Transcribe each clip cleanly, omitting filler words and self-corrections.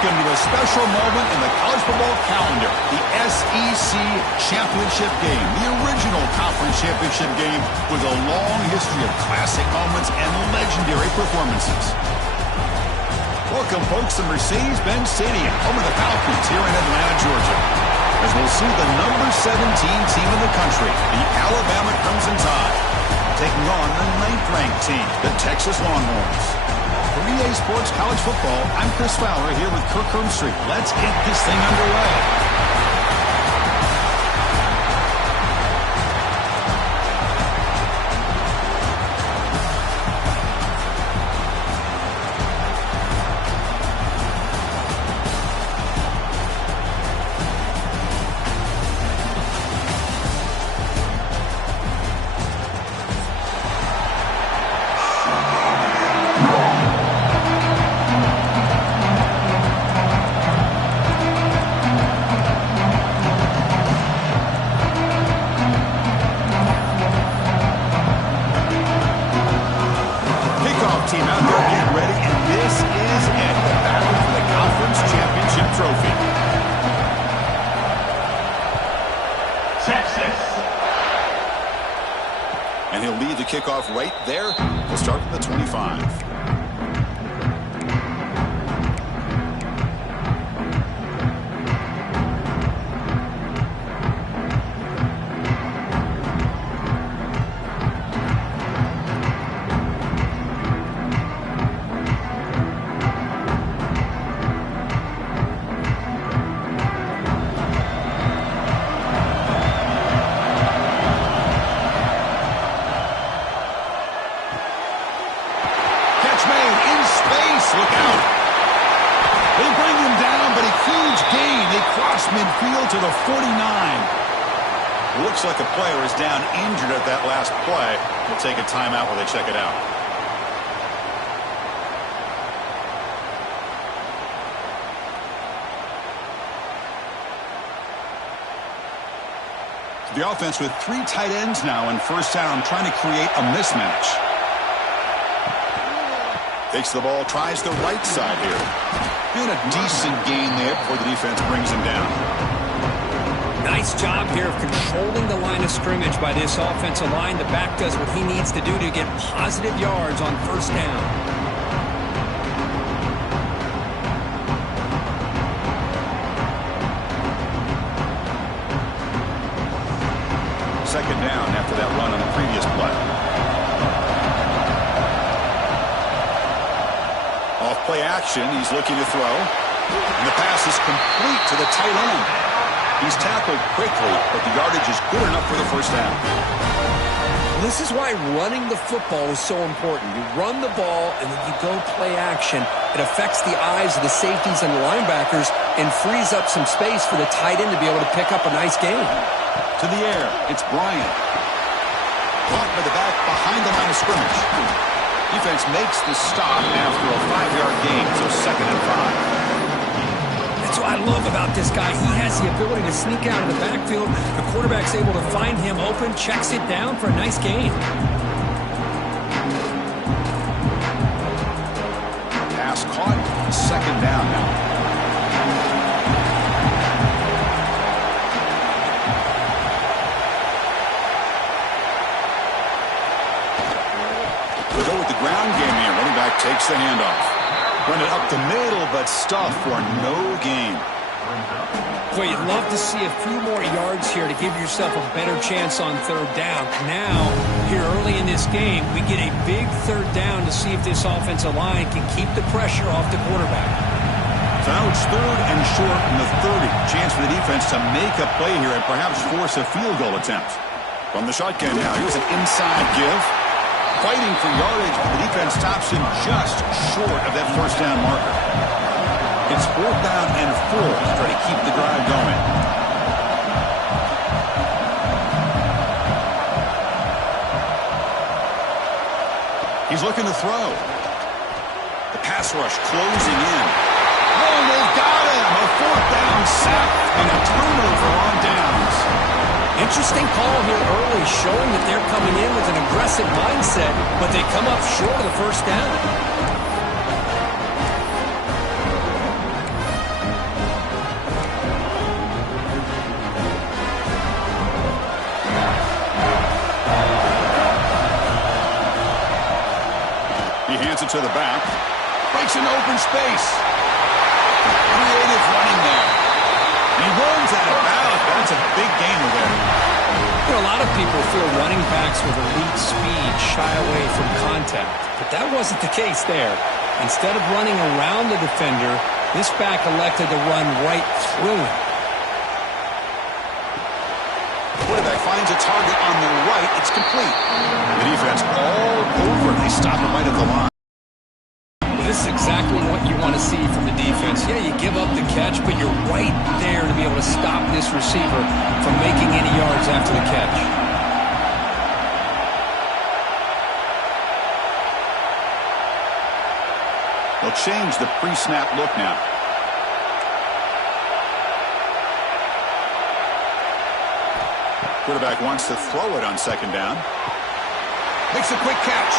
welcome to a special moment in the college football calendar, the SEC Championship game, the original conference championship game with a long history of classic moments and legendary performances. Welcome, folks, to Mercedes-Benz Stadium, home of the Falcons here in Atlanta, Georgia, as we'll see the number 17 team in the country, the Alabama Crimson Tide, taking on the 9th-ranked team, the Texas Longhorns. For EA Sports College Football, I'm Chris Fowler here with Kirk Hermstreet. Let's get this thing underway. Team out there getting ready, and this is it, the battle for the conference championship trophy. Texas. And he'll lead the kickoff right there. We'll start from the 25. Look out. They bring him down, but a huge gain. They cross midfield to the 49. Looks like a player is down injured at that last play. We'll take a timeout while they check it out. The offense with 3 tight ends now in first down, trying to create a mismatch. Takes the ball, tries the right side here. And a decent gain there before the defense brings him down. Nice job here of controlling the line of scrimmage by this offensive line. The back does what he needs to do to get positive yards on first down. Second down after that run on the previous play. Off-play action, he's looking to throw. And the pass is complete to the tight end. He's tackled quickly, but the yardage is good enough for the first down. This is why running the football is so important. You run the ball, and then you go play action. It affects the eyes of the safeties and the linebackers and frees up some space for the tight end to be able to pick up a nice gain. To the air, it's Bryant. Caught by the back behind the line of scrimmage. Defense makes the stop after a 5-yard gain, so 2nd and 5. That's what I love about this guy. He has the ability to sneak out of the backfield. The quarterback's able to find him open, checks it down for a nice gain. Pass caught, 2nd down now. We'll go with the ground game here. Running back takes the handoff. Run it up the middle, but stuff for no gain. Boy, you'd love to see a few more yards here to give yourself a better chance on third down. Now, here early in this game, we get a big third down to see if this offensive line can keep the pressure off the quarterback. So now it's 3rd and short from the 30. Chance for the defense to make a play here and perhaps force a field goal attempt. From the shotgun now, here's an inside give. Fighting for yardage, but the defense stops him just short of that first down marker. It's 4th down and 4 to try to keep the drive going. He's looking to throw. The pass rush closing in. Oh, they've got him! A 4th down sack and a turnover on downs. Interesting call here early, showing that they're coming in with an aggressive mindset, but they come up short of the first down. to the back. Breaks an open space. Creative running there. He runs out of bounds. That's a big gainer there. You know, a lot of people feel running backs with elite speed shy away from contact, but that wasn't the case there. Instead of running around the defender, this back elected to run right through him. Quarterback finds a target on the right. It's complete. The defense all over. They stop him right at the line. This is exactly what you want to see from the defense. Yeah, you give up the catch, but you're right there to be able to stop this receiver from making any yards after the catch. They'll change the pre-snap look now. Quarterback wants to throw it on second down. Makes a quick catch.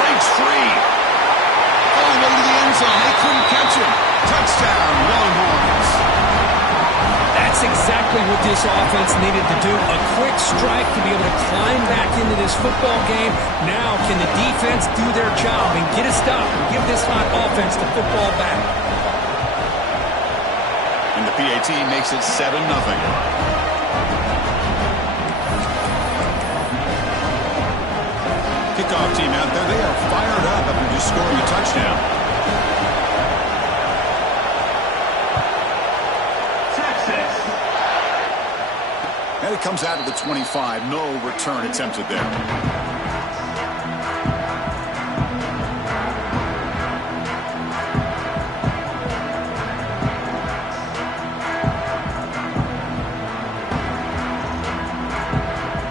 Breaks free. All the way to the end zone. They couldn't catch him. Touchdown, Longhorns. That's exactly what this offense needed to do. A quick strike to be able to climb back into this football game. Now can the defense do their job and get a stop and give this hot offense the football back? And the PAT makes it 7-0. Kickoff team out there. They are fired up after just scoring a touchdown. Texas. And it comes out of the 25. No return attempted there.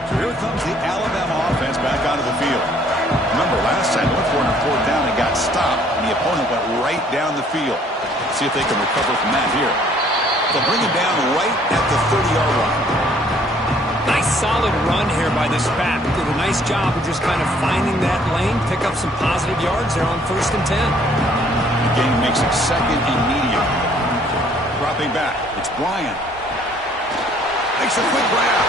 So here comes the Alabama offense back onto the field. Remember, last time they went for it on fourth down and got stopped, and the opponent went right down the field. See if they can recover from that here. They'll bring it down right at the 30-yard line. Nice solid run here by this back. Did a nice job of just kind of finding that lane, pick up some positive yards there on 1st and 10. The game makes it 2nd and medium. Dropping back. It's Bryant. Makes a quick grab.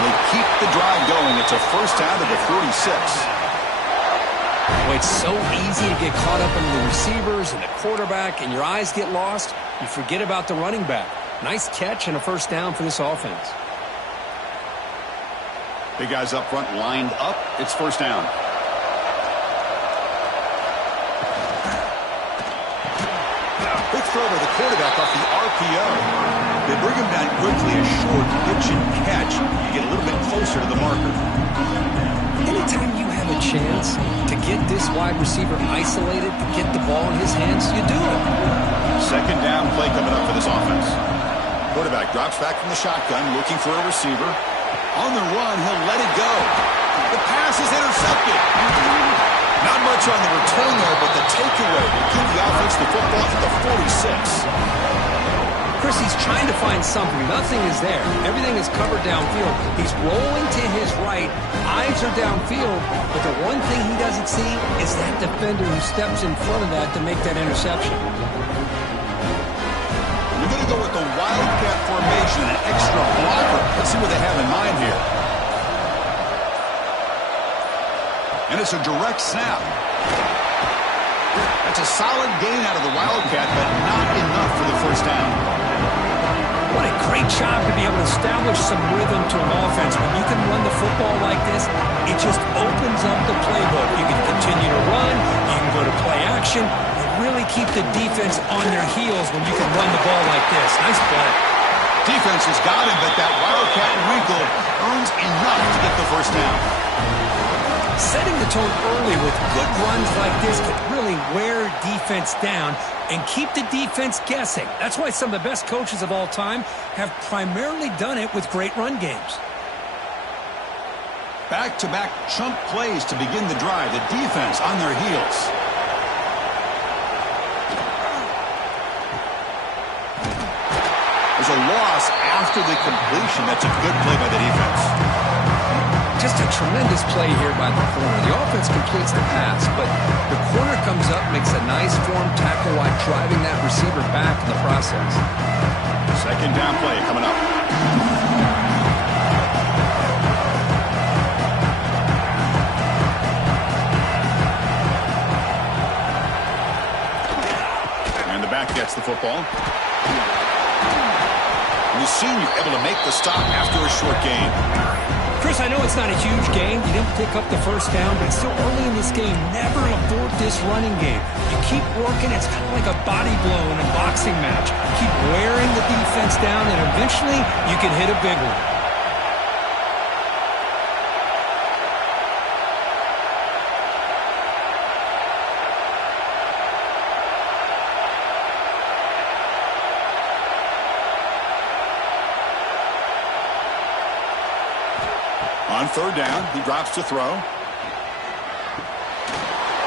They keep the drive going. It's a first down to the 46. Boy, it's so easy to get caught up in the receivers and the quarterback, and your eyes get lost. You forget about the running back. Nice catch and a first down for this offense. Big guys up front lined up. It's first down. Quick throw by the quarterback off the RPO. They bring him down quickly, a short pitch and catch. You get a little bit closer to the marker. Anytime you have a chance to get this wide receiver isolated, to get the ball in his hands, you do it. Second down play coming up for this offense. Quarterback drops back from the shotgun, looking for a receiver. On the run, he'll let it go. The pass is intercepted. Not much on the return there, but the takeaway will give the offense the football at the 46. Chris, he's trying to find something. Nothing is there. Everything is covered downfield. He's rolling to his right. Eyes are downfield, but the one thing he doesn't see is that defender who steps in front of that to make that interception. We're going to go with the Wildcat formation, an extra blocker. Let's see what they have in mind here. And it's a direct snap. That's a solid gain out of the Wildcat, but not enough for the first down. What a great job to be able to establish some rhythm to an offense. When you can run the football like this, it just opens up the playbook. You can continue to run. You can go to play action. You really keep the defense on their heels when you can run the ball like this. Nice play. Defense has got him, but that Wildcat wrinkle earns enough to get the first down. Setting the tone early with good runs like this can really wear defense down and keep the defense guessing. That's why some of the best coaches of all time have primarily done it with great run games. Back-to-back chunk plays to begin the drive. The defense on their heels. There's a loss after the completion. That's a good play by the defense. Just a tremendous play here by the corner. The offense completes the pass, but the corner comes up, makes a nice form tackle while driving that receiver back in the process. Second down play coming up. gets the football. And the senior able to make the stop after a short gain. Chris, I know it's not a huge gain. You didn't pick up the first down, but it's still early in this game. Never abort this running game. You keep working. It's kind of like a body blow in a boxing match. Keep wearing the defense down, and eventually you can hit a big one. On third down, he drops to throw. And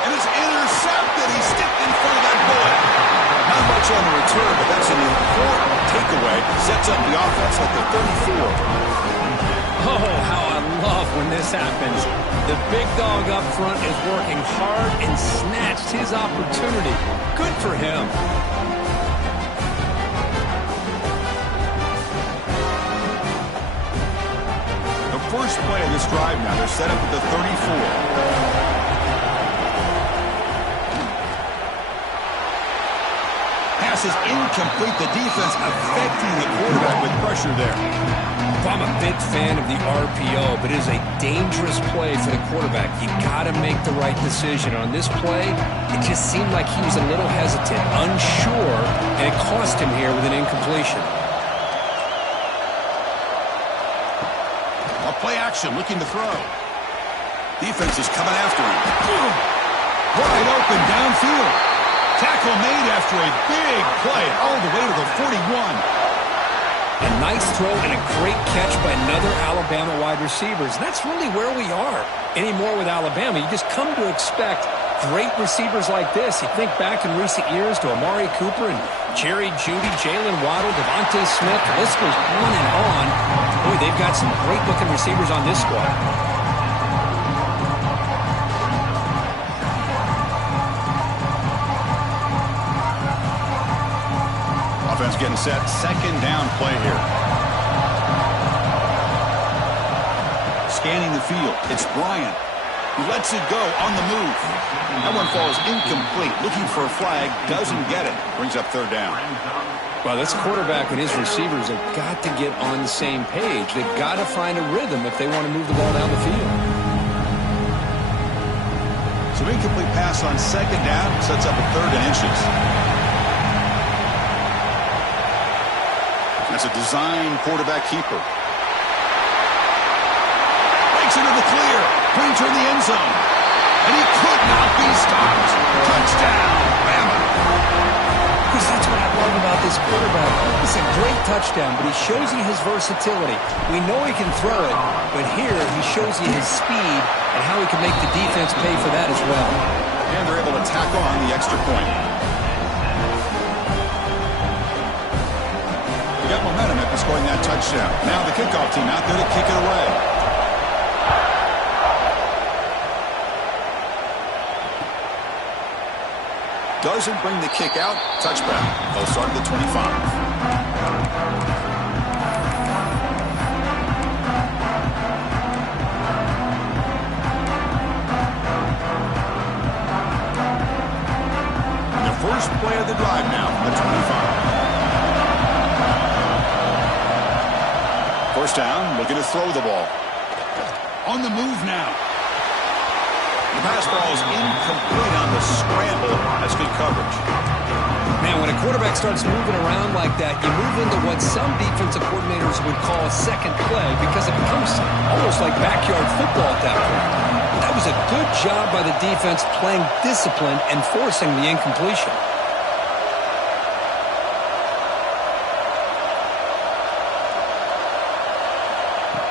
it's intercepted. He's sticked in front of that bullet. Not much on the return, but that's an important takeaway. Sets up the offense at the 34. Oh, how I love when this happens. The big dog up front is working hard and snatched his opportunity. Good for him. First play of this drive now. They're set up at the 34. Pass is incomplete. The defense affecting the quarterback with pressure there. Well, I'm a big fan of the RPO, but it is a dangerous play for the quarterback. You got to make the right decision. On this play, it just seemed like he was a little hesitant, unsure, and it cost him here with an incompletion. Play action, looking to throw. Defense is coming after him. Boom! Wide open downfield. Tackle made after a big play all the way to the 41. A nice throw and a great catch by another Alabama wide receiver. That's really where we are anymore with Alabama. You just come to expect great receivers like this. You think back in recent years to Amari Cooper and Jerry Jeudy, Jalen Waddle, Devontae Smith. The list goes on and on. Boy, they've got some great-looking receivers on this squad. Offense getting set. Second down play here. Scanning the field. It's Bryant. He lets it go on the move. That one falls incomplete. Looking for a flag. Doesn't get it. Brings up third down. Well, this quarterback and his receivers have got to get on the same page. They've got to find a rhythm if they want to move the ball down the field. So incomplete pass on second down. Sets up a third and inches. That's a design quarterback keeper. Breaks into the clear. Pointer in the end zone. And he could not be stopped. Touchdown, Bama. Because that's what I love about this quarterback. It's a great touchdown, but he shows you his versatility. We know he can throw it, but here he shows you his speed and how he can make the defense pay for that as well. And they're able to tack on the extra point. They got momentum after scoring that touchdown. Now the kickoff team out there to kick it away. Doesn't bring the kick out. Touchback. They'll start at the 25. And the first play of the drive now from the 25. First down, looking to throw the ball. On the move now. The pass ball is incomplete on the scramble. That's good coverage. Man, when a quarterback starts moving around like that, you move into what some defensive coordinators would call a second play because it becomes almost like backyard football at that point. That was a good job by the defense playing discipline and forcing the incompletion.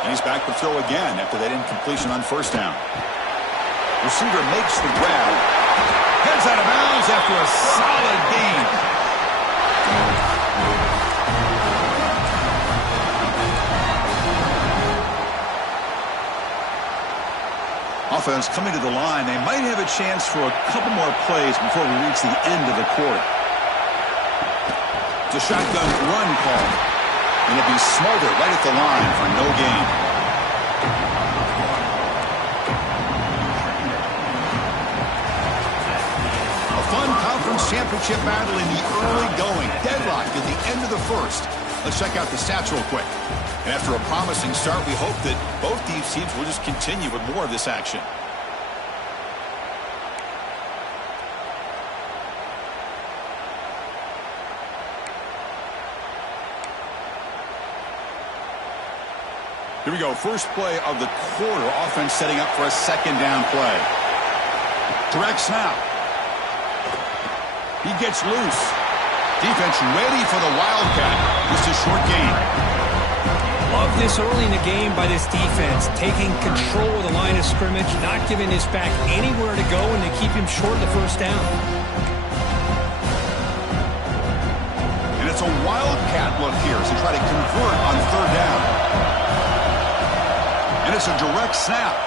And he's back to throw again after that incompletion on first down. Receiver makes the grab. Heads out of bounds after a solid gain. Offense coming to the line. They might have a chance for a couple more plays before we reach the end of the quarter. It's a shotgun run call. And it'll be smothered right at the line for no gain. conference championship battle in the early going. Deadlocked at the end of the first. Let's check out the stats real quick. And after a promising start, we hope that both these teams will just continue with more of this action. Here we go. First play of the quarter. Offense setting up for a second down play. Direct snap. He gets loose. Defense ready for the Wildcat. Just a short gain. Love this early in the game by this defense. Taking control of the line of scrimmage, not giving his back anywhere to go, and they keep him short of the first down. And it's a Wildcat look here as they try to convert on third down. And it's a direct snap.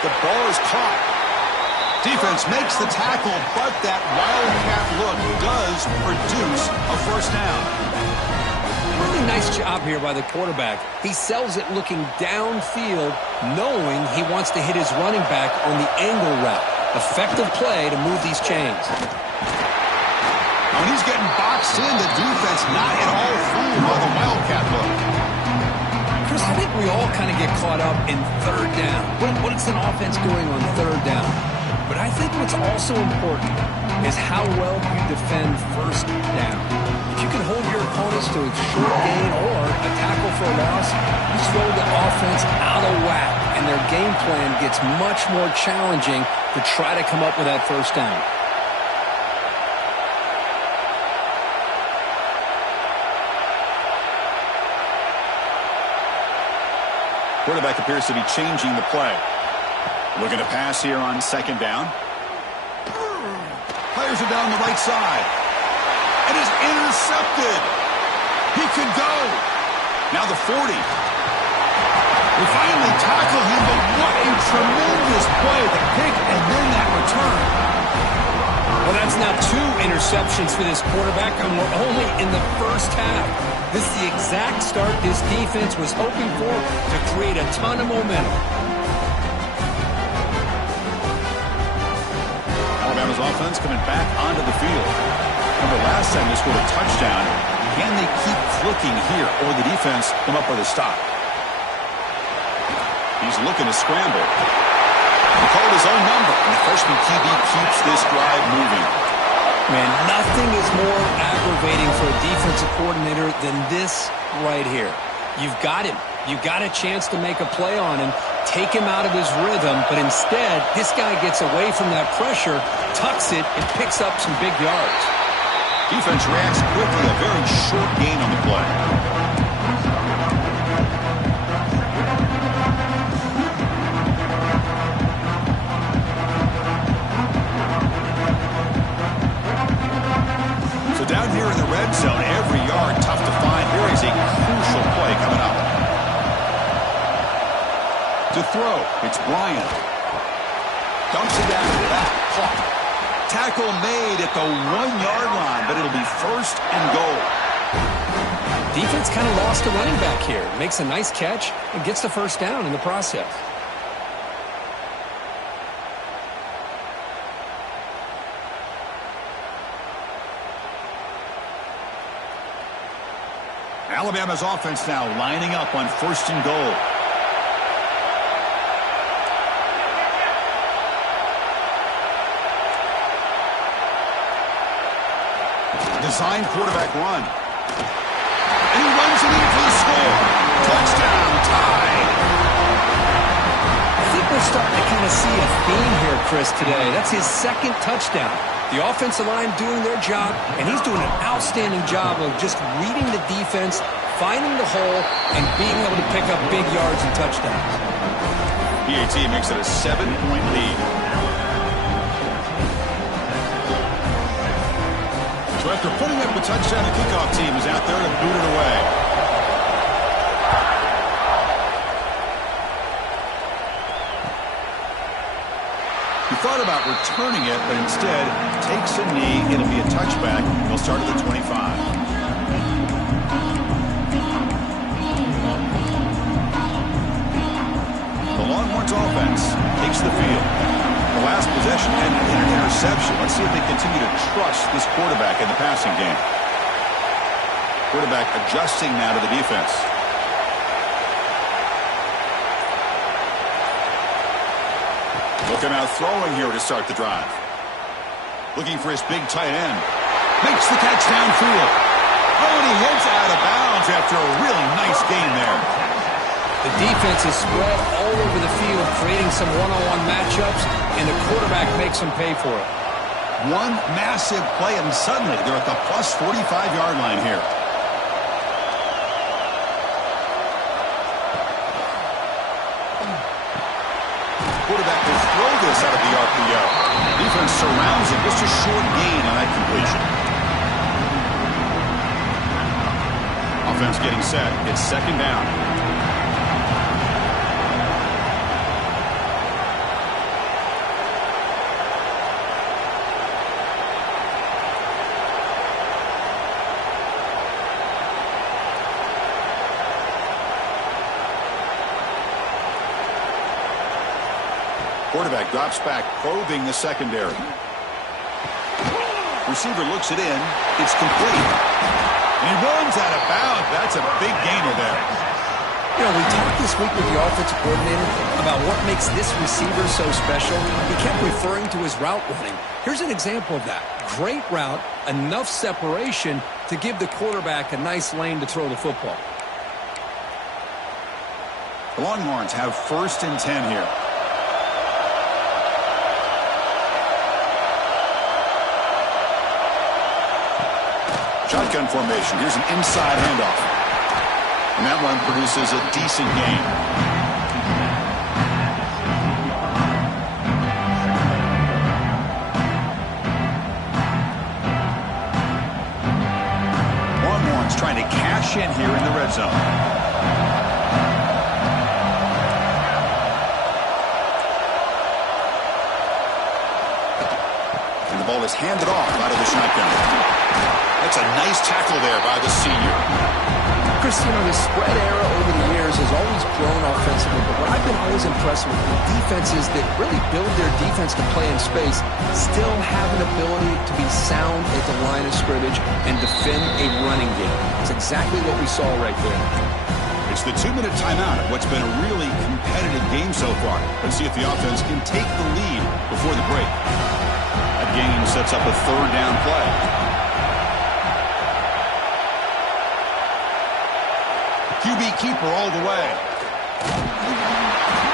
The ball is caught. Defense makes the tackle, but that Wildcat look does produce a first down. Really nice job here by the quarterback. He sells it looking downfield, knowing he wants to hit his running back on the angle route. Effective play to move these chains. When he's getting boxed in, the defense not at all fooled by the Wildcat look. Chris, I think we all kind of get caught up in third down. What is an offense doing on third down? But I think what's also important is how well you defend first down. If you can hold your opponents to a short gain or a tackle for a loss, you throw the offense out of whack, and their game plan gets much more challenging to try to come up with that first down. Quarterback appears to be changing the play. Looking to pass here on second down. Players are down the right side. It is intercepted. He could go. Now the 40. We finally tackle him, but what a tremendous play. The pick and then that return. Well, that's now 2 interceptions for this quarterback, and we're only in the first half. This is the exact start this defense was hoping for to create a ton of momentum. Alabama's offense coming back onto the field. Remember last time they scored a touchdown. Can they keep clicking here, or the defense come up with a stop? He's looking to scramble. He called his own number, and the freshman QB keeps this drive moving. Man, nothing is more aggravating for a defensive coordinator than this right here. You've got him. You've got a chance to make a play on him, take him out of his rhythm, but instead, this guy gets away from that pressure, tucks it, and picks up some big yards. Defense reacts quickly, a very short gain on the play. Down here in the red zone, every yard tough to find. Here is a crucial play coming up. To throw, it's Bryant. Dumps it down, back, caught. Tackle made at the 1-yard line, but it'll be first and goal. Defense kind of lost a running back here. Makes a nice catch and gets the first down in the process. Alabama's offense now lining up on first and goal. Design quarterback run. And he runs it in for the score. Touchdown, tied. I think we're starting to kind of see a theme here, Chris, today. That's his second touchdown. The offensive line doing their job, and he's doing an outstanding job of just reading the defense, finding the hole, and being able to pick up big yards and touchdowns. PAT makes it a 7-point lead. So after putting up a touchdown, the kickoff team is out there to boot it away. He thought about returning it, but instead takes a knee. It'll be a touchback. He'll start at the 25. The Longhorns offense takes the field. The last possession ended in an interception. Let's see if they continue to trust this quarterback in the passing game. Quarterback adjusting now to the defense. Looking out throwing here to start the drive. Looking for his big tight end. Makes the catch downfield. Oh, and he heads out of bounds after a really nice gain there. The defense is spread all over the field, creating some one-on-one matchups, and the quarterback makes them pay for it. One massive play, and suddenly they're at the plus 45-yard line here. Quarterback will throw this out of the RPO. Defense surrounds him. Just a short gain on that completion. Offense getting set. It's second down. Quarterback drops back, probing the secondary. Receiver looks it in. It's complete. And he runs out of bounds. That's a big gainer there. You know, we talked this week with the offensive coordinator about what makes this receiver so special. He kept referring to his route running. Here's an example of that. Great route, enough separation to give the quarterback a nice lane to throw the football. The Longhorns have 1st and 10 here. Shotgun formation. Here's an inside handoff. And that one produces a decent gain. Longhorns trying to cash in here in the red zone. And the ball is handed off out of the shotgun. That's a nice tackle there by the senior. Chris, you know, the spread era over the years has always grown offensively, but what I've been always impressed with defenses that really build their defense to play in space still have an ability to be sound at the line of scrimmage and defend a running game. It's exactly what we saw right there. It's the 2-minute timeout at what's been a really competitive game so far. Let's see if the offense can take the lead before the break. That game sets up a 3rd down play. QB keeper all the way.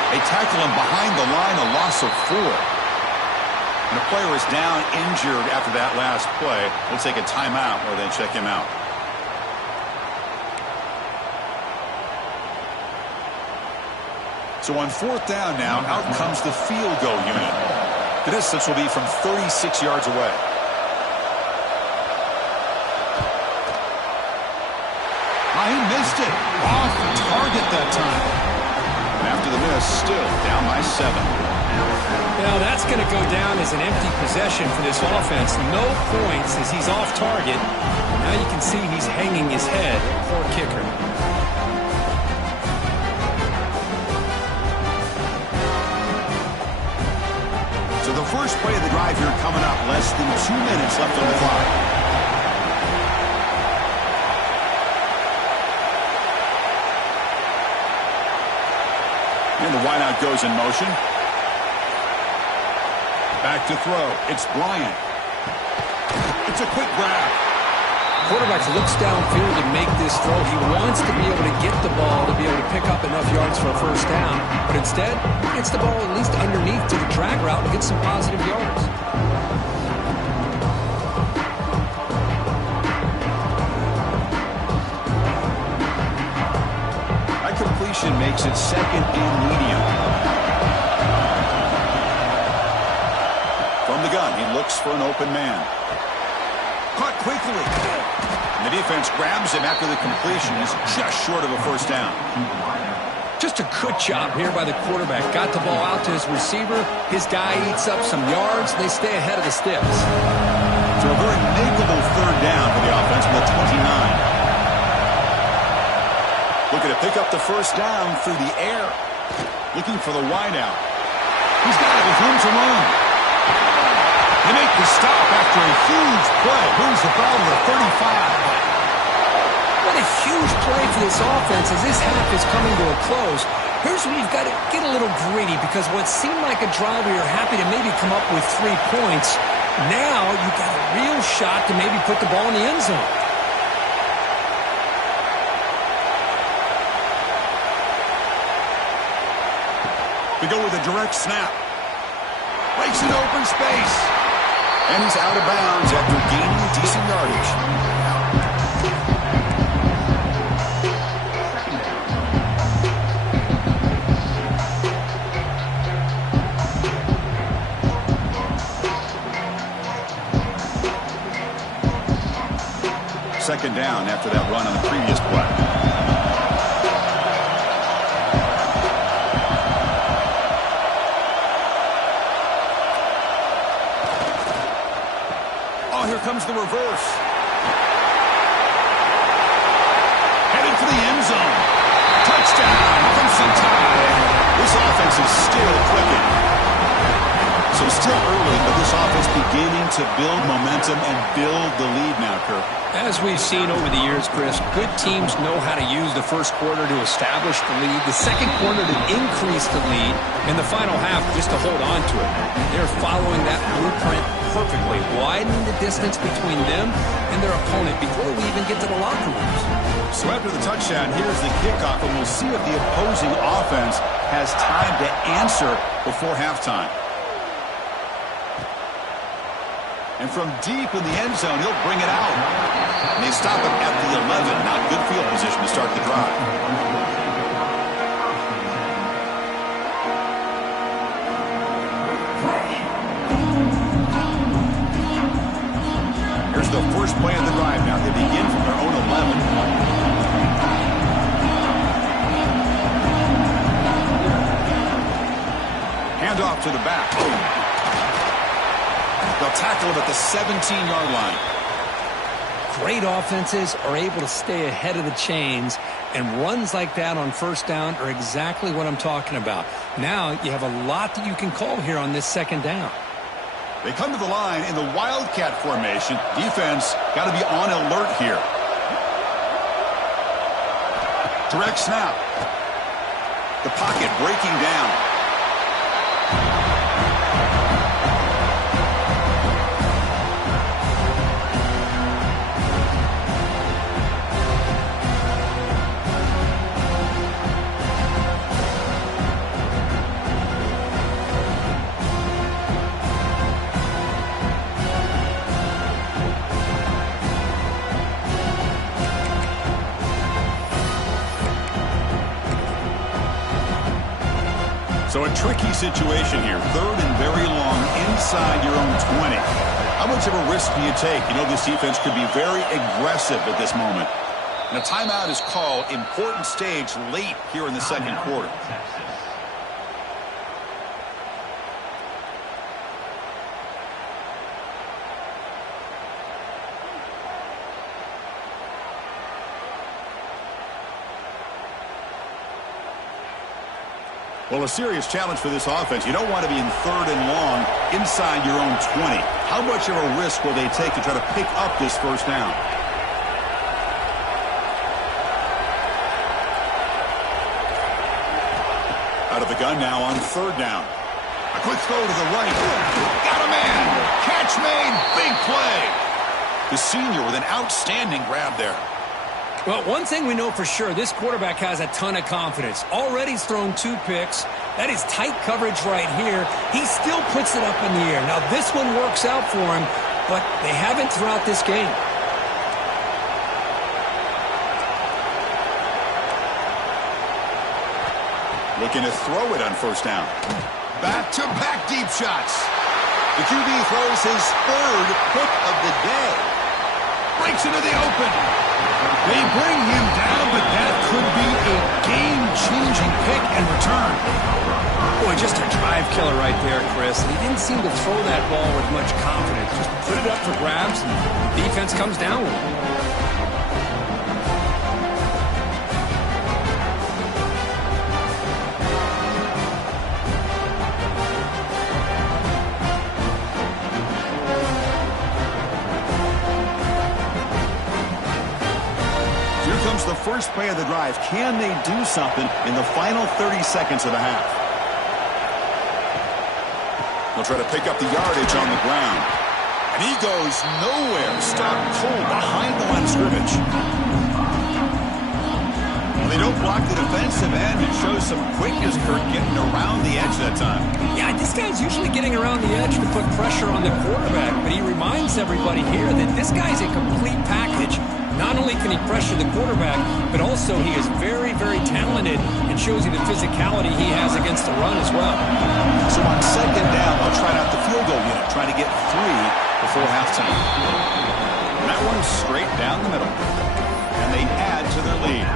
They tackle him behind the line, a loss of 4. And a player is down injured after that last play. We'll take a timeout or then check him out. So on 4th down now, out comes the field goal unit. The distance will be from 36 yards away. He missed it. Off target that time. And after the miss, still down by 7. Now that's going to go down as an empty possession for this offense. No points as he's off target. Now you can see he's hanging his head. Poor kicker. So the first play of the drive here coming up. Less than 2 minutes left on the clock. And the wideout goes in motion. Back to throw. It's Bryant. It's a quick grab. Quarterback looks downfield to make this throw. He wants to be able to get the ball to be able to pick up enough yards for a 1st down. But instead, he gets the ball at least underneath to the drag route and get some positive yards. Completion makes it 2nd and medium. From the gun, he looks for an open man. Caught quickly. And the defense grabs him after the completion. He's just short of a 1st down. Just a good job here by the quarterback. Got the ball out to his receiver. His guy eats up some yards. They stay ahead of the sticks. So a very makeable 3rd down for the offense with a 29. Looking to pick up the 1st down through the air. Looking for the wideout. He's got it with room to run. They make the stop after a huge play. Brings the ball to the 35. What a huge play for this offense as this half is coming to a close. Here's where you've got to get a little greedy because what seemed like a drive where you're happy to maybe come up with 3 points, now you've got a real shot to maybe put the ball in the end zone. We go with a direct snap. Breaks into open space. And he's out of bounds after gaining decent yardage. Second down after that run on the previous play. Oh, here comes the reverse. Headed for the end zone. Touchdown. Crimson Tide. This offense is still clicking. So still early, but this offense beginning to build momentum and build the lead now, Kirk. As we've seen over the years, Chris, good teams know how to use the first quarter to establish the lead, the second quarter to increase the lead, and the final half just to hold on to it. They're following that blueprint perfectly, widening the distance between them and their opponent before we even get to the locker rooms. So after the touchdown, here's the kickoff, and we'll see if the opposing offense has time to answer before halftime. And from deep in the end zone, he'll bring it out. And they stop him at the 11. Not good field position to start the drive. Here's the first play of the drive now. They begin from their own 11. Handoff to the back. They'll tackle him at the 17-yard line. Great offenses are able to stay ahead of the chains, and runs like that on first down are exactly what I'm talking about. Now you have a lot that you can call here on this second down. They come to the line in the Wildcat formation. Defense got to be on alert here. Direct snap. The pocket breaking down. So a tricky situation here. Third and very long inside your own 20. How much of a risk do you take? You know this defense could be very aggressive at this moment. And a timeout is called. Important stage late here in the second quarter. Well, a serious challenge for this offense. You don't want to be in third and long inside your own 20. How much of a risk will they take to try to pick up this first down? Out of the gun now on third down. A quick throw to the right. Got a man. Catch made. Big play. The senior with an outstanding grab there. Well, one thing we know for sure, this quarterback has a ton of confidence. Already he's thrown 2 picks. That is tight coverage right here. He still puts it up in the air. Now, this one works out for him, but they haven't throughout this game. Looking to throw it on first down. Back-to-back deep shots. The QB throws his third pick of the day. Breaks into the open. They bring him down, but that could be a game-changing pick and return. Boy, just a drive killer right there, Chris. He didn't seem to throw that ball with much confidence. Just put it up for grabs, and the defense comes down with it. first play of the drive. Can they do something in the final 30 seconds of the half? They'll try to pick up the yardage on the ground. And he goes nowhere. Stop cold behind the line of scrimmage. Well, they don't block the defensive end. It shows some quickness, Kurt, getting around the edge that time. Yeah, this guy's usually getting around the edge to put pressure on the quarterback, but he reminds everybody here that this guy's a complete package. Not only can he pressure the quarterback, but also he is very, very talented and shows you the physicality he has against the run as well. So on second down, they'll try out the field goal unit, trying to get 3 before halftime. And that one's straight down the middle. And they add to their lead.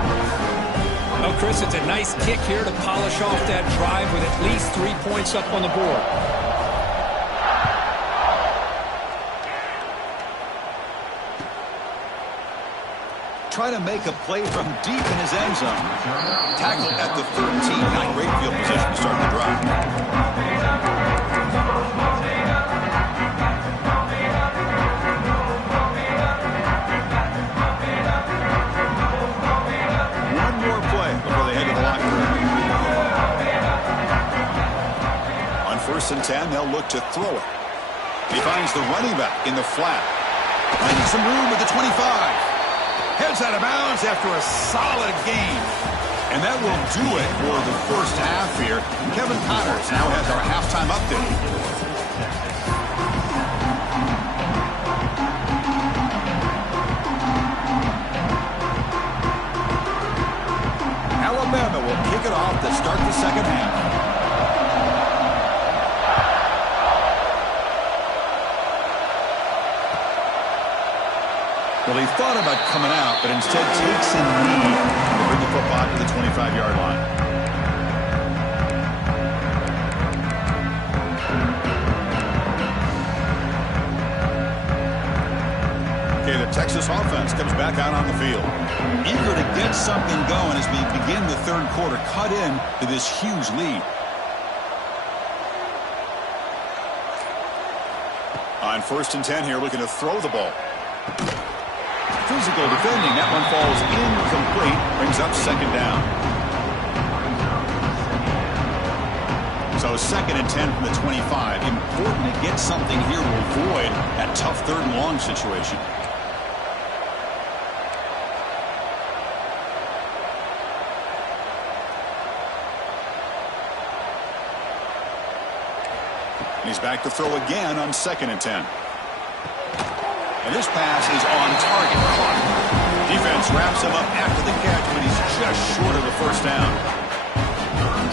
Well, Chris, it's a nice kick here to polish off that drive with at least 3 points up on the board. Try to make a play from deep in his end zone. Tackled at the 13. Not great field position to start the drive. One more play before they head to the locker room. On 1st and 10, they'll look to throw it. He finds the running back in the flat. Finding some room at the 25. Heads out of bounds after a solid game. And that will do it for the first half here. Kevin Connors now has our halftime update. Alabama will kick it off to start the second half. Well, he thought about coming out, but instead takes a knee to bring the football to the 25-yard line. Okay, the Texas offense comes back out on the field. Eager to get something going as we begin the third quarter. Cut in to this huge lead. On 1st and 10 here, looking to throw the ball. Physical defending. That one falls incomplete. Brings up second down. So 2nd and 10 from the 25. Important to get something here to avoid that tough 3rd and long situation. And he's back to throw again on 2nd and 10. And this pass is on target. Caught. Defense wraps him up after the catch, but he's just short of the first down.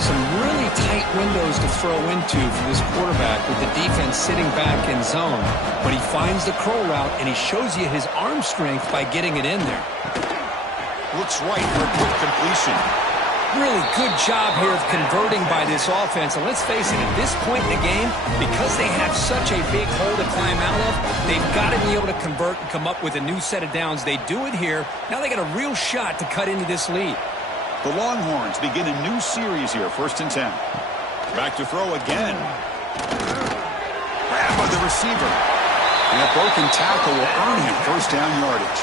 Some really tight windows to throw into for this quarterback with the defense sitting back in zone. But he finds the curl route, and he shows you his arm strength by getting it in there. Looks right for a quick completion. Really good job here of converting by this offense. And let's face it, at this point in the game, because they have such a big hole to climb out of, they've got to be able to convert and come up with a new set of downs. They do it here. Now they got a real shot to cut into this lead. The Longhorns begin a new series here, 1st and 10. Back to throw again. Grab by the receiver. And a broken tackle will earn him first down yardage.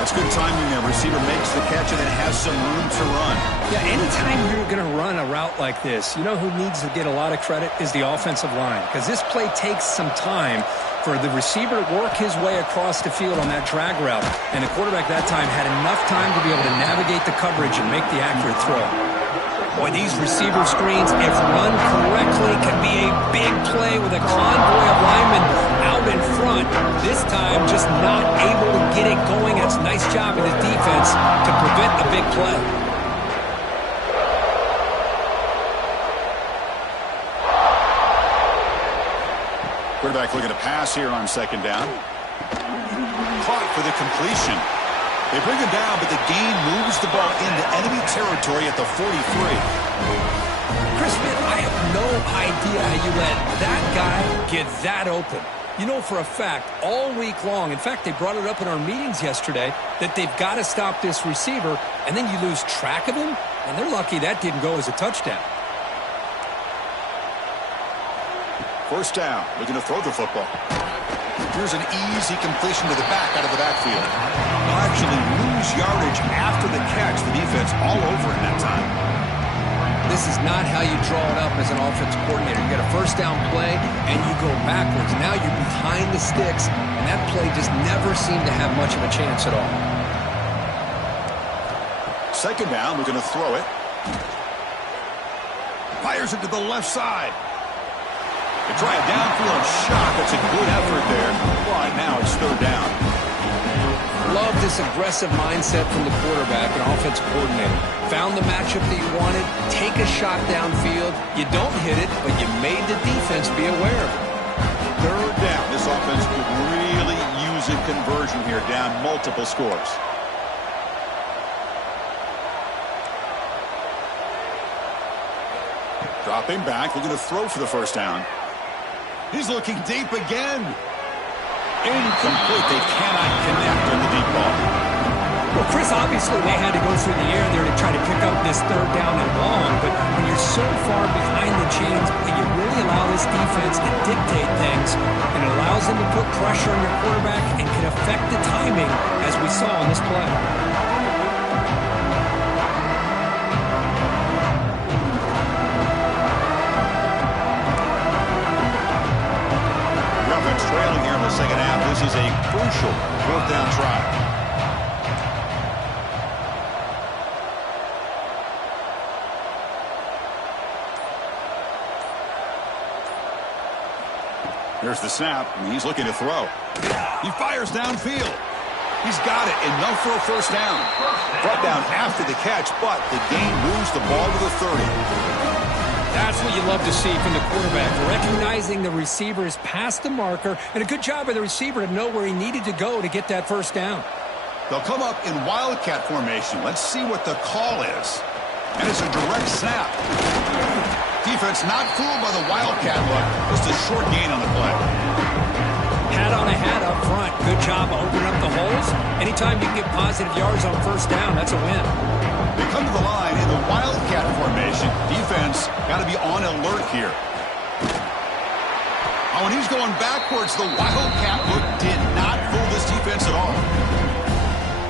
That's good timing there. Receiver makes the catch and then has some room to run. Yeah, anytime you're going to run a route like this, you know who needs to get a lot of credit is the offensive line. Because this play takes some time for the receiver to work his way across the field on that drag route. And the quarterback that time had enough time to be able to navigate the coverage and make the accurate throw. Boy, these receiver screens, if run correctly, can be a big play with a convoy of linemen out in front. This time, just not able to get it going. It's a nice job of the defense to prevent a big play. Quarterback looking to pass here on 2nd down. Caught for the completion. They bring him down, but the gain moves the ball into enemy territory at the 43. Chris, I have no idea how you let that guy get that open. You know for a fact, all week long, in fact, they brought it up in our meetings yesterday, that they've got to stop this receiver, and then you lose track of him, and they're lucky that didn't go as a touchdown. 1st down, looking to throw the football. Here's an easy completion to the back out of the backfield. They'll actually lose yardage after the catch. The defense all over in that time. This is not how you draw it up as an offense coordinator. You got a first down play, and you go backwards. Now you're behind the sticks, and that play just never seemed to have much of a chance at all. Second down, we're going to throw it. Fires it to the left side. They try a downfield shot. That's a good effort there. But now it's third down. Love this aggressive mindset from the quarterback and offensive coordinator. Found the matchup that you wanted. Take a shot downfield. You don't hit it, but you made the defense be aware of it. Third down. This offense could really use a conversion here, down multiple scores. Dropping back. We're going to throw for the first down. He's looking deep again. Incomplete. They cannot connect on the deep ball. Well, Chris, obviously they had to go through the air there to try to pick up this third down and long, but when you're so far behind the chains, you really allow this defense to dictate things, and it allows them to put pressure on your quarterback and can affect the timing, as we saw on this play. Trailing here in the second half. This is a crucial fourth down try. There's the snap, and he's looking to throw. He fires downfield. He's got it. Enough for a first down. Brought down after the catch, but the gain moves the ball to the 30. That's what you love to see from the quarterback, recognizing the receiver is past the marker, and a good job by the receiver to know where he needed to go to get that first down. They'll come up in wildcat formation. Let's see what the call is. And it's a direct snap. Defense not fooled by the wildcat look. Just a short gain on the play. Hat on a hat up front. Good job of opening up the holes. Anytime you can get positive yards on first down, that's a win. They come to the line in the wildcat formation. Defense got to be on alert here. Oh, and he's going backwards. The wildcat look did not fool this defense at all.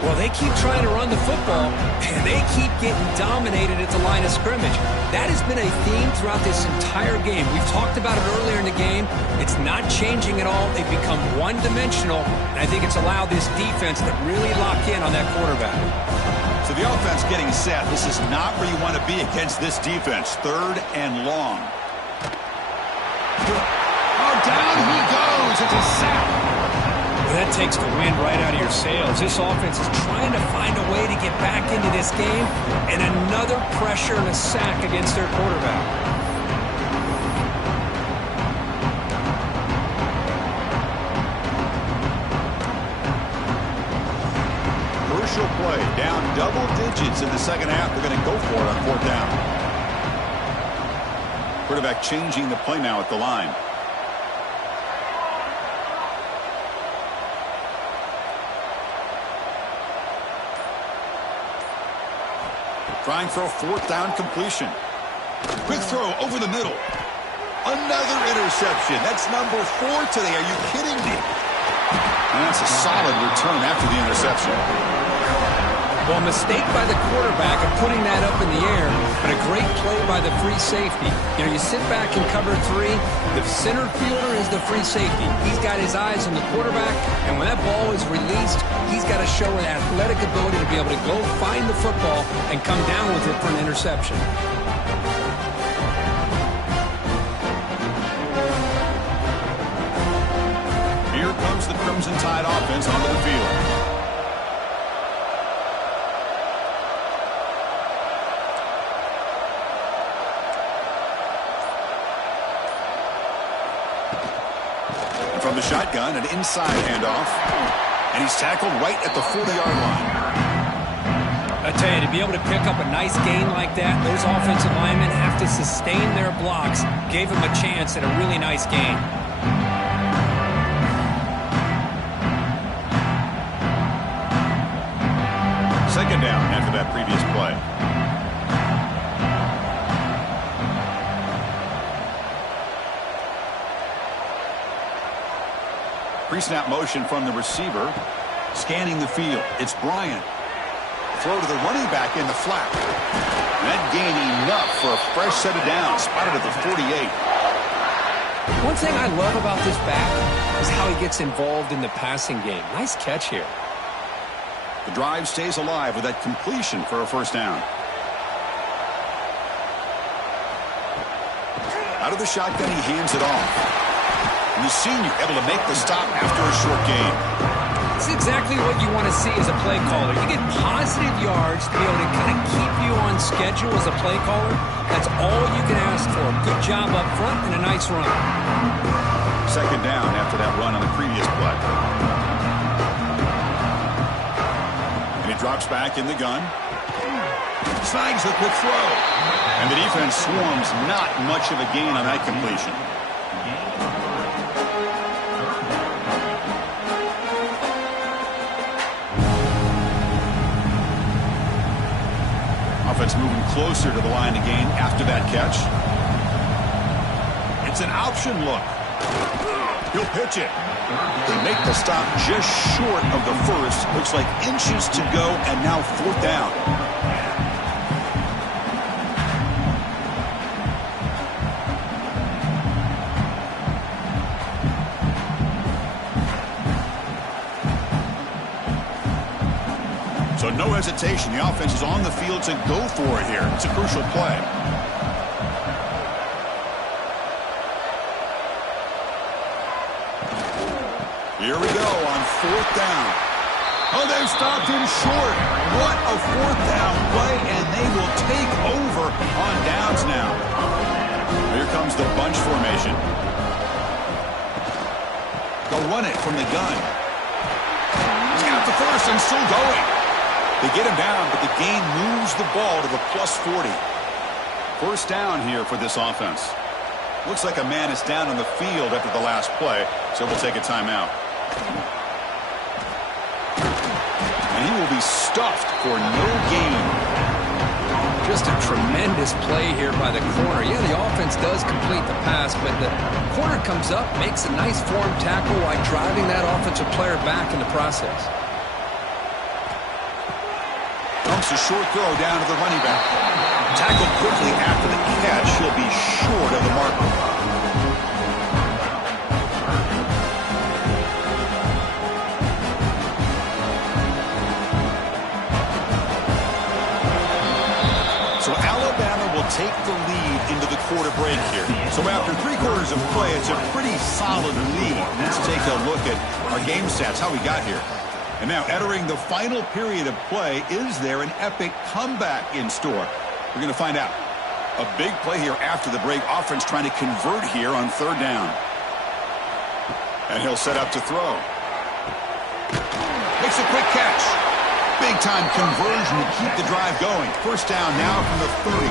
Well, they keep trying to run the football, and they keep getting dominated at the line of scrimmage. That has been a theme throughout this entire game. We've talked about it earlier in the game. It's not changing at all. They've become one-dimensional, and I think it's allowed this defense to really lock in on that quarterback. So the offense getting set. This is not where you want to be against this defense. Third and long. Oh, down he goes. It's a sack. Well, that takes the wind right out of your sails. This offense is trying to find a way to get back into this game, and another pressure and a sack against their quarterback. Play down double digits in the second half. They're going to go for it on fourth down. Quarterback changing the play now at the line. Trying for a fourth down completion. Quick throw over the middle. Another interception. That's number 4 today. Are you kidding me? And that's a solid return after the interception. Well, mistake by the quarterback of putting that up in the air, but a great play by the free safety. You know, you sit back in cover 3, the center fielder is the free safety. He's got his eyes on the quarterback, and when that ball is released, he's got to show an athletic ability to be able to go find the football and come down with it for an interception. Here comes the Crimson Tide offense onto the field. From the shotgun, an inside handoff. And he's tackled right at the 40-yard line. I tell you, to be able to pick up a nice gain like that, those offensive linemen have to sustain their blocks. Gave him a chance at a really nice gain. Second down after that previous play. Pre-snap motion from the receiver. Scanning the field. It's Bryant. Throw to the running back in the flat. That gain enough for a fresh set of downs. Spotted at the 48. One thing I love about this back is how he gets involved in the passing game. Nice catch here. The drive stays alive with that completion for a first down. Out of the shotgun, he hands it off. And the senior able to make the stop after a short gain. It's exactly what you want to see as a play caller. You get positive yards to be able to kind of keep you on schedule as a play caller. That's all you can ask for. Good job up front and a nice run. Second down after that run on the previous play. And he drops back in the gun. Snags the quick throw. And the defense swarms. Not much of a gain on that completion. Offense moving closer to the line of gain after that catch. It's an option look. He'll pitch it. They make the stop just short of the first. Looks like inches to go, and now fourth down. So no hesitation. The offense is on the field to go for it here. It's a crucial play. Here we go on fourth down. Oh, they've stopped him short. What a fourth down play, and they will take over on downs now. Here comes the bunch formation. They'll run it from the gun. He's got the first and still going. They get him down, but the gain moves the ball to the plus 40. First down here for this offense. Looks like a man is down on the field after the last play, so we'll take a timeout. And he will be stuffed for no gain. Just a tremendous play here by the corner. Yeah, the offense does complete the pass, but the corner comes up, makes a nice form tackle while driving that offensive player back in the process. Dumps a short throw down to the running back. Tackled quickly after the catch. He'll be short of the marker. So Alabama will take the lead into the quarter break here. So after 3 quarters of play, it's a pretty solid lead. Let's take a look at our game stats, how we got here. And now entering the final period of play, is there an epic comeback in store? We're going to find out. A big play here after the break. Offense trying to convert here on third down. And he'll set up to throw. Makes a quick catch. Big-time conversion to keep the drive going. First down now from the 30.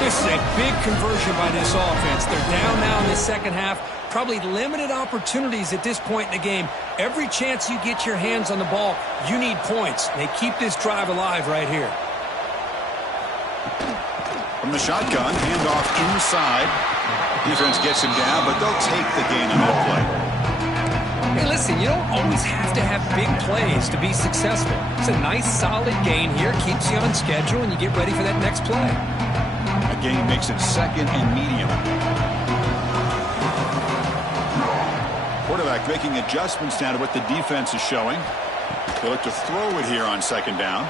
This is a big conversion by this offense. They're down now in the second half. Probably limited opportunities at this point in the game. Every chance you get your hands on the ball, you need points. They keep this drive alive right here. From the shotgun, handoff inside. Defense gets him down, but they'll take the gain on that play. Hey, listen, you don't always have to have big plays to be successful. It's a nice, solid gain here. Keeps you on schedule, and you get ready for that next play. A gain makes it second and medium. Quarterback making adjustments down to what the defense is showing. They look to throw it here on second down.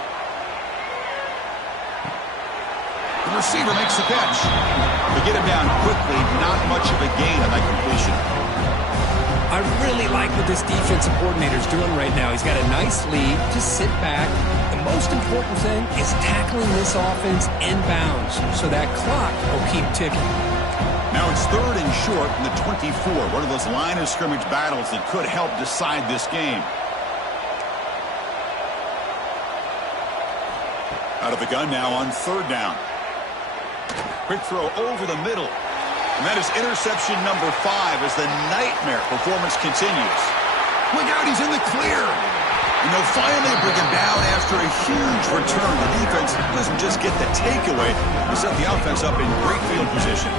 The receiver makes the catch. They get him down quickly. Not much of a gain on that completion. I really like what this defensive coordinator is doing right now. He's got a nice lead. Just sit back. The most important thing is tackling this offense inbounds so that clock will keep ticking. Now it's third and short in the 24. One of those line of scrimmage battles that could help decide this game. Out of the gun now on third down. Quick throw over the middle. And that is interception number 5 as the nightmare performance continues. Look out, he's in the clear. And they'll finally bring him down after a huge return. The defense doesn't just get the takeaway, they set the offense up in great field position.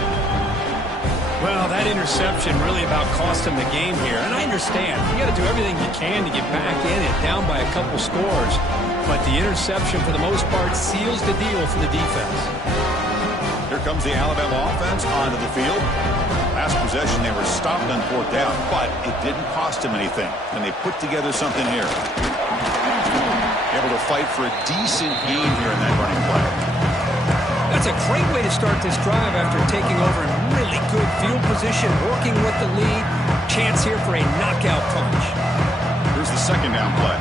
Well, that interception really about cost him the game here. And I understand. You got to do everything you can to get back in it, down by a couple scores. But the interception, for the most part, seals the deal for the defense. Here comes the Alabama offense onto the field. Last possession, they were stopped on 4th down, but it didn't cost them anything. And they put together something here. Able to fight for a decent gain here in that running play. That's a great way to start this drive after taking over in really good field position, working with the lead. Chance here for a knockout punch. Here's the 2nd down play.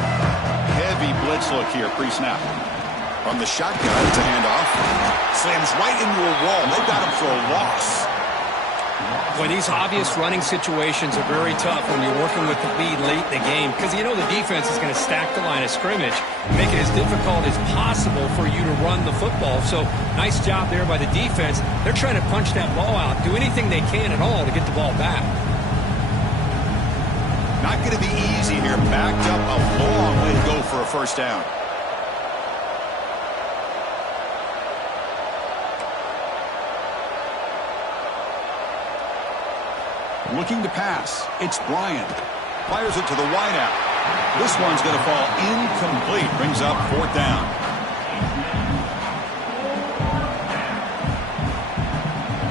Heavy blitz look here, pre-snap. From the shotgun, it's a handoff. Slams right into a wall. They got him for a loss. Boy, these obvious running situations are very tough when you're working with the lead late in the game because you know the defense is going to stack the line of scrimmage, make it as difficult as possible for you to run the football. So nice job there by the defense. They're trying to punch that ball out, do anything they can at all to get the ball back. Not going to be easy here. Backed up a long way to go for a 1st down. Looking to pass. It's Bryant. Fires it to the wideout. This one's going to fall incomplete. Brings up 4th down.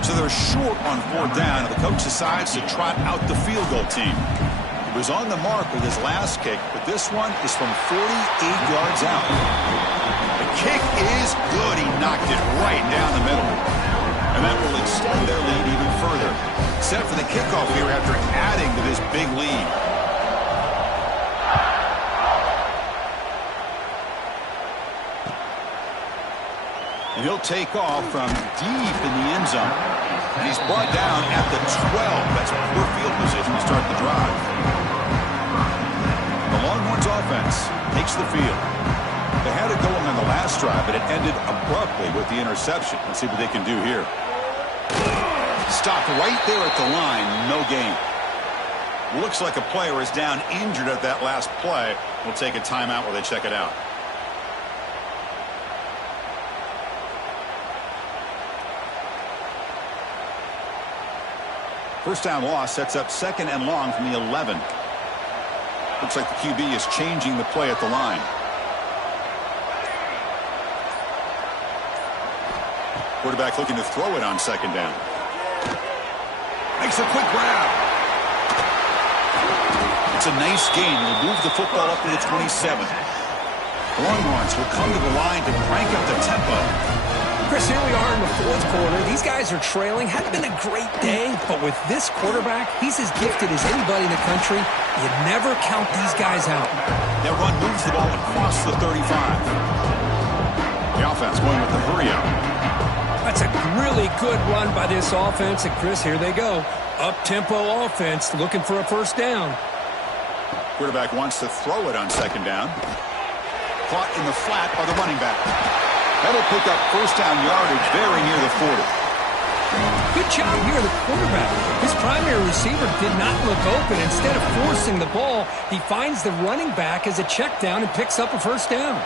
So they're short on 4th down, and the coach decides to trot out the field goal team. He was on the mark with his last kick, but this one is from 48 yards out. The kick is good. He knocked it right down the middle. And that will extend their lead even further. Set for the kickoff here after adding to this big lead. And he'll take off from deep in the end zone. And he's brought down at the 12. That's poor field position to start the drive. The Longhorns offense takes the field. They had it going on the last drive, but it ended abruptly with the interception. Let's see what they can do here. Stopped right there at the line. No gain. Looks like a player is down injured at that last play. We'll take a timeout while they check it out. First down loss sets up 2nd and long from the 11. Looks like the QB is changing the play at the line. Quarterback looking to throw it on 2nd down. Makes a quick grab. It's a nice gain. He'll move the football up to the 27. Longhorns will come to the line to crank up the tempo. Chris, here we are in the 4th quarter. These guys are trailing. Hadn't been a great day, but with this quarterback, he's as gifted as anybody in the country. You never count these guys out. That run moves the ball across the 35. The offense going with the hurry up. That's a really good run by this offense. And, Chris, here they go. Up-tempo offense looking for a 1st down. Quarterback wants to throw it on 2nd down. Caught in the flat by the running back. That'll pick up 1st down yardage very near the 40. Good job here, the quarterback. His primary receiver did not look open. Instead of forcing the ball, he finds the running back as a check down and picks up a 1st down.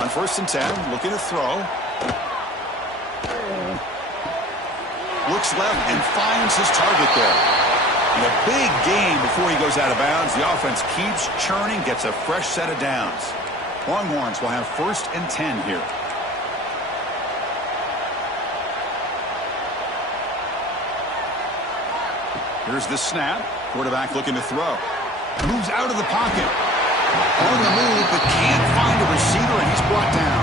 On 1st and 10, looking to throw. Looks left and finds his target there. And a big gain before he goes out of bounds. The offense keeps churning, gets a fresh set of downs. Longhorns will have 1st and 10 here. Here's the snap. Quarterback looking to throw. Moves out of the pocket. On the move, but can't find a receiver, and he's brought down.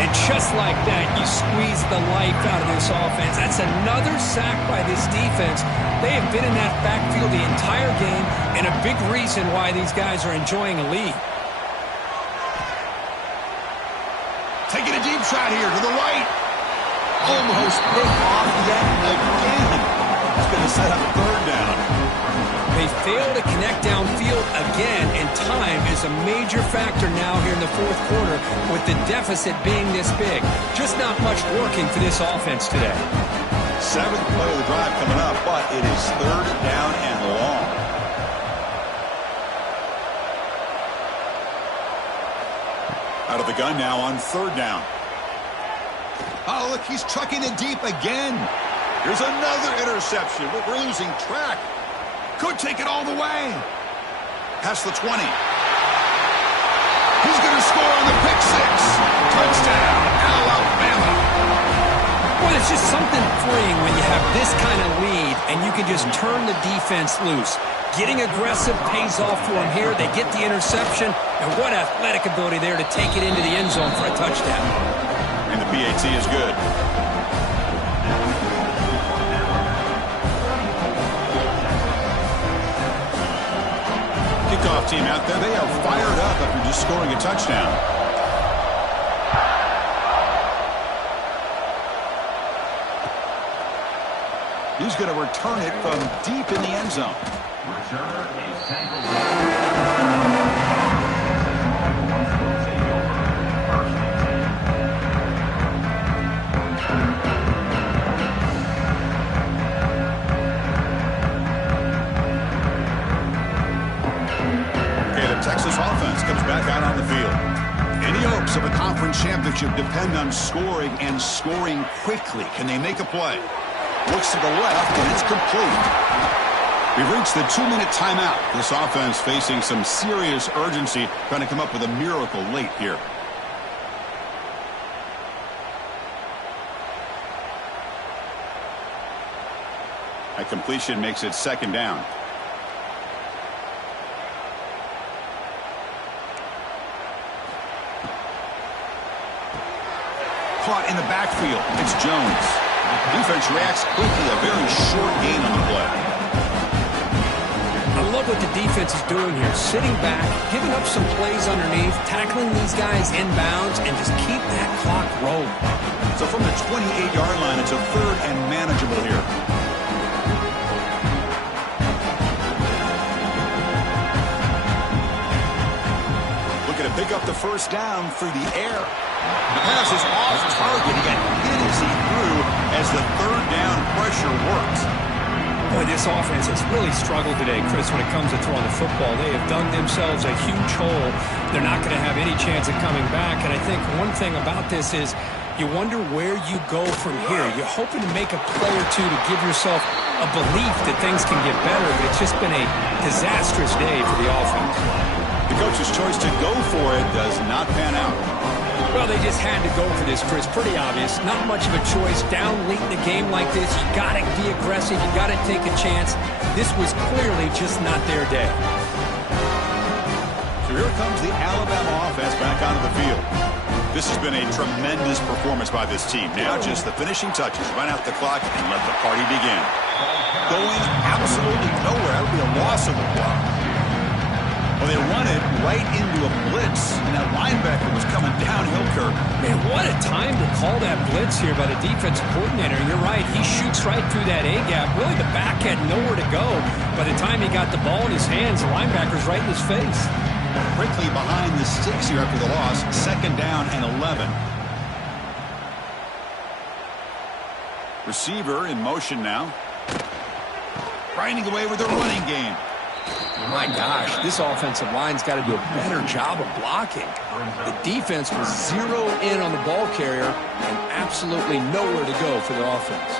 And just like that, you squeeze the life out of this offense. That's another sack by this defense. They have been in that backfield the entire game, and a big reason why these guys are enjoying a lead. Taking a deep shot here to the right. Almost picked off yet again. It's going to set up 3rd down. They fail to connect downfield again, and time is a major factor now here in the 4th quarter with the deficit being this big. Just not much working for this offense today. 7th play of the drive coming up, but it is 3rd down and long. Out of the gun now on 3rd down. Oh, look, he's trucking it deep again. Here's another interception. We're losing track. Could take it all the way. Past the 20. He's going to score on the pick 6. Touchdown, Alabama. Well, it's just something freeing when you have this kind of lead and you can just turn the defense loose. Getting aggressive pays off for them here. They get the interception, and what athletic ability there to take it into the end zone for a touchdown. And the PAT is good. Kickoff team out there. They are fired up after just scoring a touchdown. He's going to return it from deep in the end zone. Okay, the Texas offense comes back out on the field. Any hopes of a conference championship depend on scoring and scoring quickly. Can they make a play? Looks to the left, and it's complete. We've reached the 2-minute timeout. This offense facing some serious urgency, trying to come up with a miracle late here. A completion makes it 2nd down. Caught in the backfield. It's Jones. Defense reacts quickly. A very short gain on the play. I love what the defense is doing here. Sitting back, giving up some plays underneath, tackling these guys inbounds, and just keep that clock rolling. So from the 28-yard line, it's a 3rd and manageable here. Looking to pick up the 1st down through the air. The pass is off target. He got hit as he threw as the 3rd down pressure works. Boy, this offense has really struggled today, Chris, when it comes to throwing the football. They have dug themselves a huge hole. They're not going to have any chance of coming back. And I think one thing about this is you wonder where you go from here. You're hoping to make a play or two to give yourself a belief that things can get better. But it's just been a disastrous day for the offense. The coach's choice to go for it does not pan out. Well, they just had to go for this, Chris. Pretty obvious. Not much of a choice. Down late in the game like this, you got to be aggressive. You got to take a chance. This was clearly just not their day. So here comes the Alabama offense back onto the field. This has been a tremendous performance by this team. Now just the finishing touches. Run out the clock and let the party begin. Going absolutely nowhere. That would be a loss of the ball. Well, they run it right into a blitz, and that linebacker was coming downhill, Kirk. Man, what a time to call that blitz here by the defensive coordinator. You're right. He shoots right through that A-gap. Really, the back had nowhere to go. By the time he got the ball in his hands, the linebacker's right in his face. Quickly behind the sticks here after the loss. 2nd down and 11. Receiver in motion now. Grinding away with the running game. My gosh, this offensive line's got to do a better job of blocking. The defense was zeroed in on the ball carrier and absolutely nowhere to go for the offense.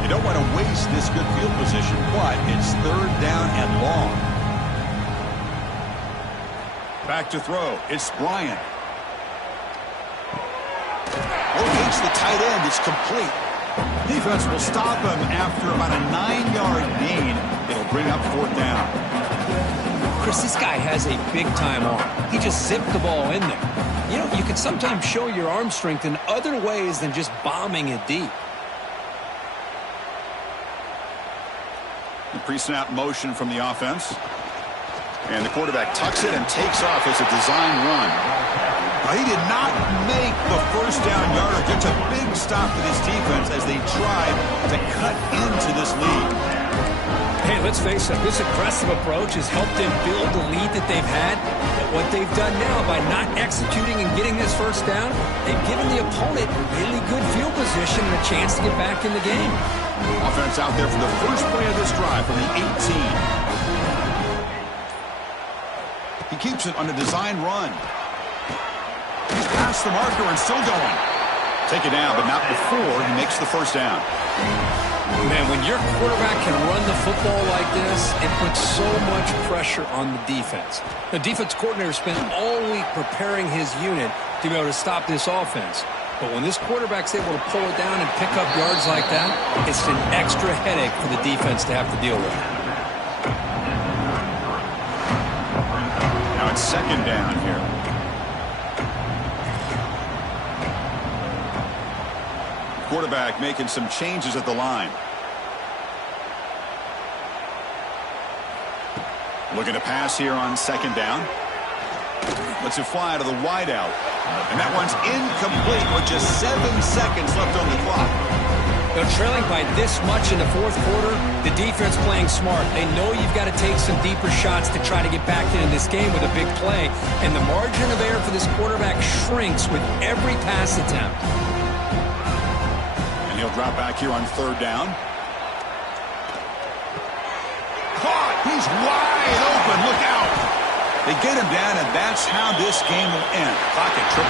You don't want to waste this good field position, but it's 3rd down and long. Back to throw. It's Bryant. Rotates the tight end. It's complete. Defense will stop him after about a 9-yard gain. It'll bring up 4th down. Chris, this guy has a big-time arm. He just zipped the ball in there. You know, you can sometimes show your arm strength in other ways than just bombing it deep. The pre-snap motion from the offense. And the quarterback tucks it and takes off as a design run. He did not make the 1st down yarder. Gets a big stop for this defense as they tried to cut into this lead. Hey, let's face it, this aggressive approach has helped them build the lead that they've had. But what they've done now by not executing and getting this 1st down, they've given the opponent really good field position and a chance to get back in the game. Offense out there for the first play of this drive from the 18. He keeps it on a design run. He's past the marker and still going. Take it down, but not before he makes the first down. Man, when your quarterback can run the football like this, it puts so much pressure on the defense. The defense coordinator spent all week preparing his unit to be able to stop this offense. But when this quarterback's able to pull it down and pick up yards like that, it's an extra headache for the defense to have to deal with. Now it's second down here. Quarterback making some changes at the line. Looking to pass here on second down. Lets it fly to the wideout. And that one's incomplete with just 7 seconds left on the clock. They're trailing by this much in the fourth quarter. The defense playing smart. They know you've got to take some deeper shots to try to get back into this game with a big play. And the margin of error for this quarterback shrinks with every pass attempt. And he'll drop back here on third down. Caught! He's wide open. Look out! They get him down, and that's how this game will end. Clock at triple.